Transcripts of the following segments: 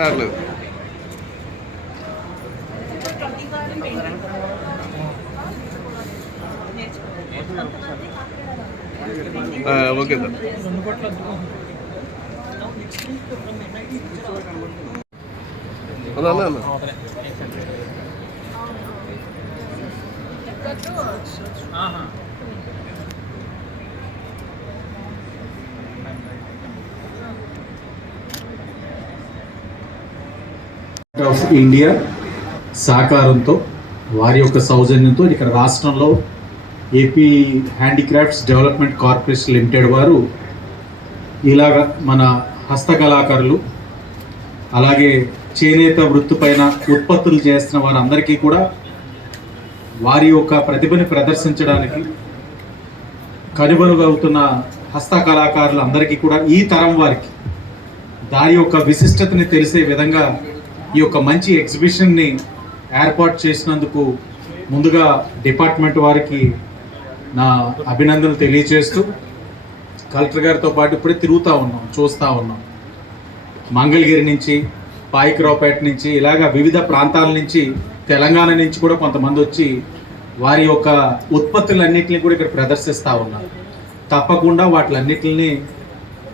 రావట్లేదు ఆ, okay sir అన్నా అన్నా, అన్నా ఆఫ్ ఇండియా సహకారంతో వారి యొక్క సౌజన్యంతో ఇక్కడ రాష్ట్రంలో AP handicrafts development corporation limited వారు ఇలాగ మన హస్తకళాకారులు అలాగే చేనేత వృత్తి పైన ఉత్పత్తులు చేస్తున్న వారందరికీ కూడా వారి యొక్క ప్రతిభని ప్రదర్శించడానికి కనుగొనగలుగుతున్న హస్తకళాకారులందరికీ కూడా ఈ తరం వారికి దాని యొక్క విశిష్టతని తెలిసే విధంగా ఈ యొక్క మంచి ఎగ్జిబిషన్ని ఏర్పాటు చేసినందుకు ముందుగా డిపార్ట్మెంట్ వారికి నా అభినందనలు తెలియజేస్తూ కలెక్టర్ గారితో పాటు ఇప్పుడే తిరుగుతూ ఉన్నాం చూస్తూ ఉన్నాం. మంగళగిరి నుంచి పాయికరావుపేట నుంచి ఇలాగ వివిధ ప్రాంతాల నుంచి తెలంగాణ నుంచి కూడా కొంతమంది వచ్చి వారి యొక్క ఉత్పత్తులన్నింటినీ కూడా ఇక్కడ ప్రదర్శిస్తూ ఉన్నారు. తప్పకుండా వాటిలన్నిటిని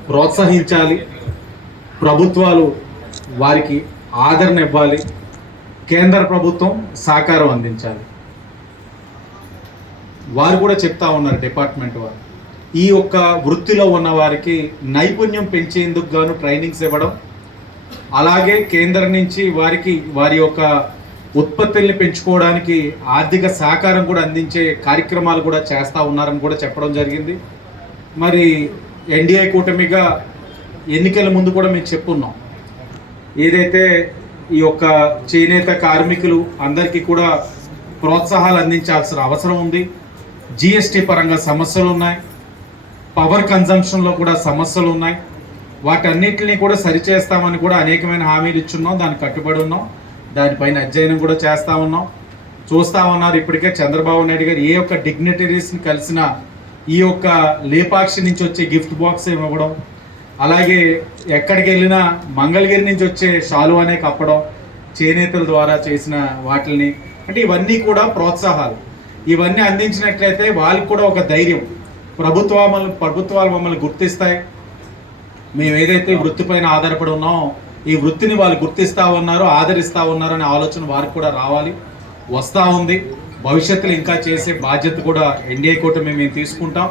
ప్రోత్సహించాలి. ప్రభుత్వాలు వారికి ఆదరణ ఇవ్వాలి. కేంద్ర ప్రభుత్వం సహకారం అందించాలి. వారు కూడా చెప్తా ఉన్నారు డిపార్ట్మెంట్ వారు. ఈ యొక్క వృత్తిలో ఉన్న వారికి నైపుణ్యం పెంచేందుకు గాను ట్రైనింగ్స్ ఇవ్వడం అలాగే కేంద్రం నుంచి వారికి వారి యొక్క ఉత్పత్తుల్ని పెంచుకోవడానికి ఆర్థిక సహకారం కూడా అందించే కార్యక్రమాలు కూడా చేస్తూ ఉన్నారని కూడా చెప్పడం జరిగింది. మరి ఎన్డీఏ కూటమిగా ఎన్నికల ముందు కూడా మేము చెప్పున్నాం. ఏదైతే ఈ యొక్క చేనేత కార్మికులు అందరికీ కూడా ప్రోత్సాహాలు అందించాల్సిన అవసరం ఉంది. జిఎస్టీ పరంగా సమస్యలు ఉన్నాయి. పవర్ కన్జంప్షన్లో కూడా సమస్యలు ఉన్నాయి. వాటన్నిటిని కూడా సరిచేస్తామని కూడా అనేకమైన హామీలు ఇచ్చున్నాం. దానికి కట్టుబడి ఉన్నాం. దానిపైన అధ్యయనం కూడా చేస్తూ ఉన్నాం. చూస్తూ ఉన్నారు ఇప్పటికే చంద్రబాబు నాయుడు గారు ఏ యొక్క డిగ్నిటరీస్ని కలిసిన ఈ యొక్క లేపాక్షి నుంచి వచ్చే గిఫ్ట్ బాక్స్ ఇవ్వడం అలాగే ఎక్కడికి వెళ్ళినా మంగళగిరి నుంచి వచ్చే షాలు అనే కప్పడం చేనేతల ద్వారా చేసిన వాటిని అంటే ఇవన్నీ కూడా ప్రోత్సాహాలు. ఇవన్నీ అందించినట్లయితే వాళ్ళకి కూడా ఒక ధైర్యం. ప్రభుత్వ ప్రభుత్వాలు మమ్మల్ని గుర్తిస్తాయి. మేము ఏదైతే వృత్తిపైన ఆధారపడి ఉన్నామో ఈ వృత్తిని వాళ్ళు గుర్తిస్తూ ఉన్నారు ఆదరిస్తూ ఉన్నారు అనే ఆలోచన వారికి కూడా రావాలి. వస్తూ ఉంది. భవిష్యత్తులో ఇంకా చేసే బాధ్యత కూడా ఎన్డీఏ కూటమి మేము తీసుకుంటాం.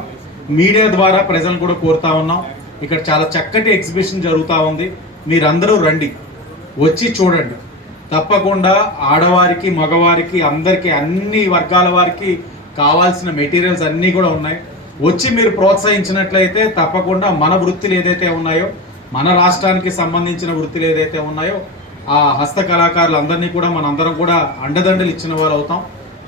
మీడియా ద్వారా ప్రజలను కూడా కోరుతా ఉన్నాం. ఇక్కడ చాలా చక్కటి ఎగ్జిబిషన్ జరుగుతూ ఉంది. మీరందరూ రండి. వచ్చి చూడండి. తప్పకుండా ఆడవారికి మగవారికి అందరికీ అన్ని వర్గాల వారికి కావాల్సిన మెటీరియల్స్ అన్నీ కూడా ఉన్నాయి. వచ్చి మీరు ప్రోత్సహించినట్లయితే తప్పకుండా మన వృత్తులు ఏదైతే ఉన్నాయో మన రాష్ట్రానికి సంబంధించిన వృత్తులు ఏదైతే ఉన్నాయో ఆ హస్త కళాకారులందరినీ కూడా మనందరం కూడా అండదండలు ఇచ్చిన వారు అవుతాం.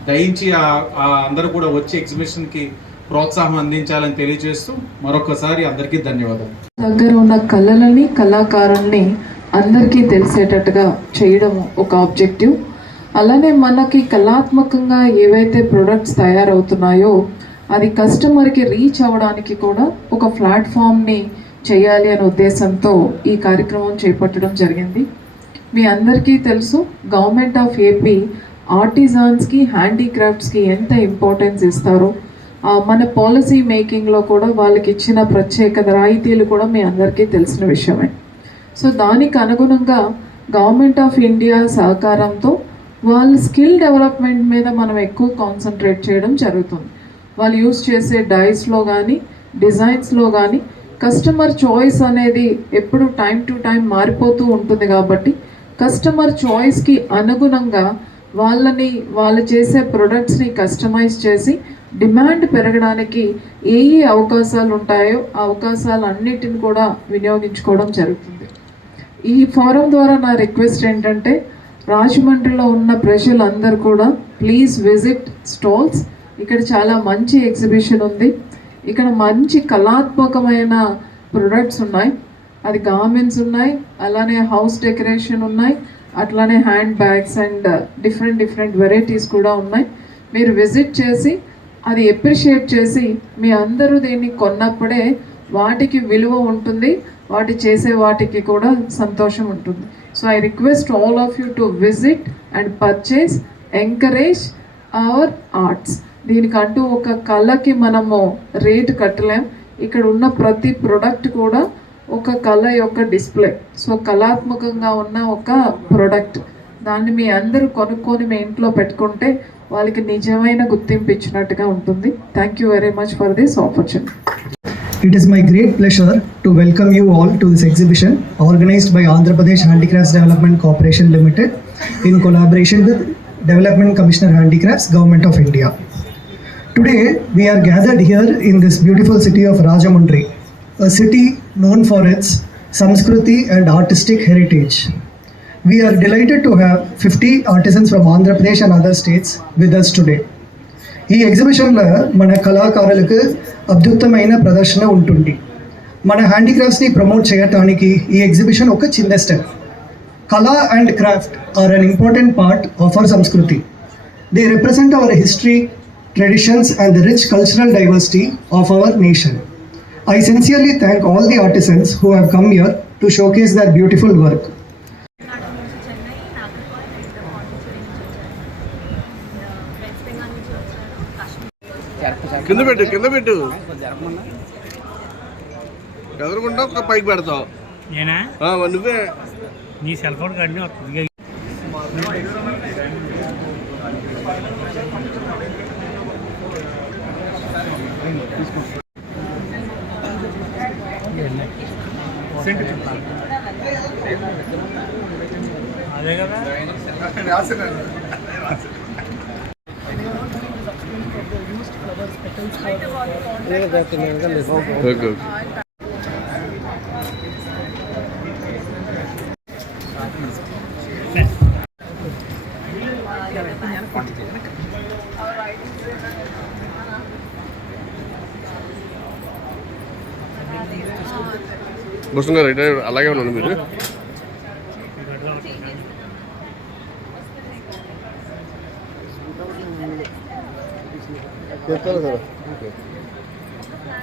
దయించి ఆ అందరూ కూడా వచ్చి ఎగ్జిబిషన్కి ప్రోత్సాహం అందించాలని తెలియజేస్తూ మరొకసారి అందరికీ ధన్యవాదాలు. దగ్గర ఉన్న కళలని కళాకారుల్ని అందరికీ తెలిసేటట్టుగా చేయడం ఒక ఆబ్జెక్టివ్. అలానే మనకి కళాత్మకంగా ఏవైతే ప్రొడక్ట్స్ తయారవుతున్నాయో అది కస్టమర్కి రీచ్ అవ్వడానికి కూడా ఒక ప్లాట్ఫామ్ని చేయాలి అనే ఉద్దేశంతో ఈ కార్యక్రమం చేపట్టడం జరిగింది. మీ అందరికీ తెలుసు గవర్నమెంట్ ఆఫ్ ఏపీ ఆర్టిజాన్స్కి హ్యాండీక్రాఫ్ట్స్కి ఎంత ఇంపార్టెన్స్ ఇస్తారో మన పాలసీ మేకింగ్లో కూడా వాళ్ళకి ఇచ్చిన ప్రత్యేకత రాయితీలు కూడా మీ అందరికీ తెలిసిన విషయమే. సో దానికి అనుగుణంగా గవర్నమెంట్ ఆఫ్ ఇండియా సహకారంతో వాళ్ళ స్కిల్ డెవలప్మెంట్ మీద మనం ఎక్కువ కాన్సన్ట్రేట్ చేయడం జరుగుతుంది. వాళ్ళు యూస్ చేసే డైస్లో కానీ డిజైన్స్లో కానీ కస్టమర్ చాయిస్ అనేది ఎప్పుడు టైం టు టైం మారిపోతూ ఉంటుంది కాబట్టి కస్టమర్ చాయిస్కి అనుగుణంగా వాళ్ళని వాళ్ళు చేసే ప్రొడక్ట్స్ని కస్టమైజ్ చేసి డిమాండ్ పెరగడానికి ఏ ఏ అవకాశాలు ఉంటాయో ఆ అవకాశాలన్నిటిని కూడా వినియోగించుకోవడం జరుగుతుంది. ఈ ఫోరం ద్వారా నా రిక్వెస్ట్ ఏంటంటే రాజమండ్రిలో ఉన్న ప్రజలందరూ కూడా ప్లీజ్ విజిట్ స్టాల్స్. ఇక్కడ చాలా మంచి ఎగ్జిబిషన్ ఉంది. ఇక్కడ మంచి కళాత్మకమైన ప్రొడక్ట్స్ ఉన్నాయి. అది గార్మెంట్స్ ఉన్నాయి అలానే హౌస్ డెకరేషన్ ఉన్నాయి అట్లానే handbags and different different varieties కూడా ఉన్నాయి. మీరు విజిట్ చేసి అది ఎప్రిషియేట్ చేసి మీ అందరూ దీన్ని కొన్నప్పుడే వాటికి విలువ ఉంటుంది వాటి చేసే వాటికి కూడా సంతోషం ఉంటుంది. So I request all of you to visit and purchase encourage our arts దీనికంటూ ఒక కళకి మనము రేటు కట్టలేం. ఇక్కడ ఉన్న ప్రతి ప్రొడక్ట్ కూడా ఒక కళ యొక్క డిస్ప్లే సో కళాత్మకంగా ఉన్న ఒక ప్రొడక్ట్ దాన్ని మీ అందరూ కొనుక్కొని మీ ఇంట్లో పెట్టుకుంటే వాళ్ళకి నిజమైన గుర్తింపు ఇచ్చినట్టుగా ఉంటుంది. Thank you very much for this opportunity it is my great pleasure to welcome you all to this exhibition organised by Andhra Pradesh handicrafts development corporation limited in collaboration with development commissioner handicrafts government of India today we are gathered here in this beautiful city of Rajahmundry a city known for its సంస్కృతి and artistic heritage We are delighted to have 50 artisans from Andhra Pradesh and other states with us today. ఈ ఎగ్జిబిషన్లో మన కళాకారులకు అద్భుతమైన ప్రదర్శన ఉంటుంది. మన హ్యాండీక్రాఫ్ట్స్ని promote చేయటానికి ఈ ఎగ్జిబిషన్ ఒక చిన్న స్టెప్ కళ and craft are an important part of our సంస్కృతి. They represent our history traditions and the rich cultural diversity of our nation I sincerely thank all the artisans who have come here to showcase their beautiful work Karnataka నుంచి Chennai Nagercoil and Pondicherry నుంచి వచ్చాను and west Bengal నుంచి వచ్చాను కాశ్మీర్ కింద పెట్టు కింద పెట్టు. ఎదురుకుండా ఒక పైకి పెడతావు. నేనా? నువ్వే. నీ సెల్ ఫోన్ కడిని వస్తుంది. అదే కదా. ఓకే. ఓకే భూషణ్ గారు అయితే అలాగే ఉన్నాను మీరు ఎత్తాలి కదా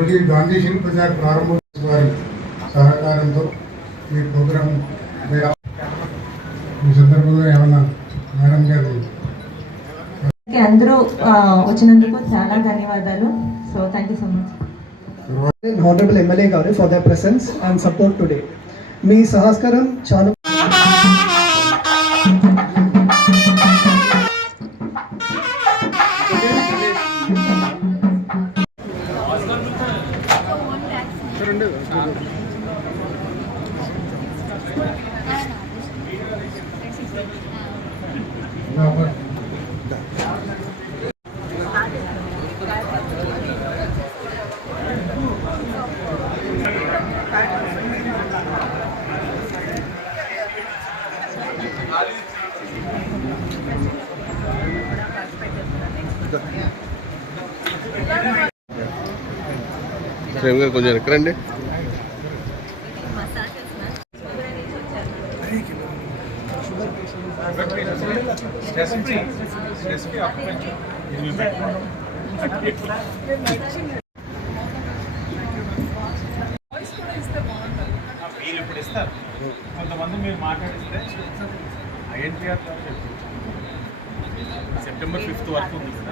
ఈరోజు ఈ గాంధీ శిల్ప బజార్ ప్రారంభోత్సవ వారి సహకారంతో ఈ ప్రోగ్రాం మీరు ఈ సందర్భంగా ఏమన్నా మేడం గారు అందరూ వచ్చినందుకు చాలా ధన్యవాదాలు. So thank you so much honorable MLA garu for their presence and support today మీ సహస్కారం చాలా ప్రేమ్ గారు కొంచెం ఎక్కడండి? ఐఎన్పిఆర్ సెప్టెంబర్ ఫిఫ్త్ వరకు ఉంది కదా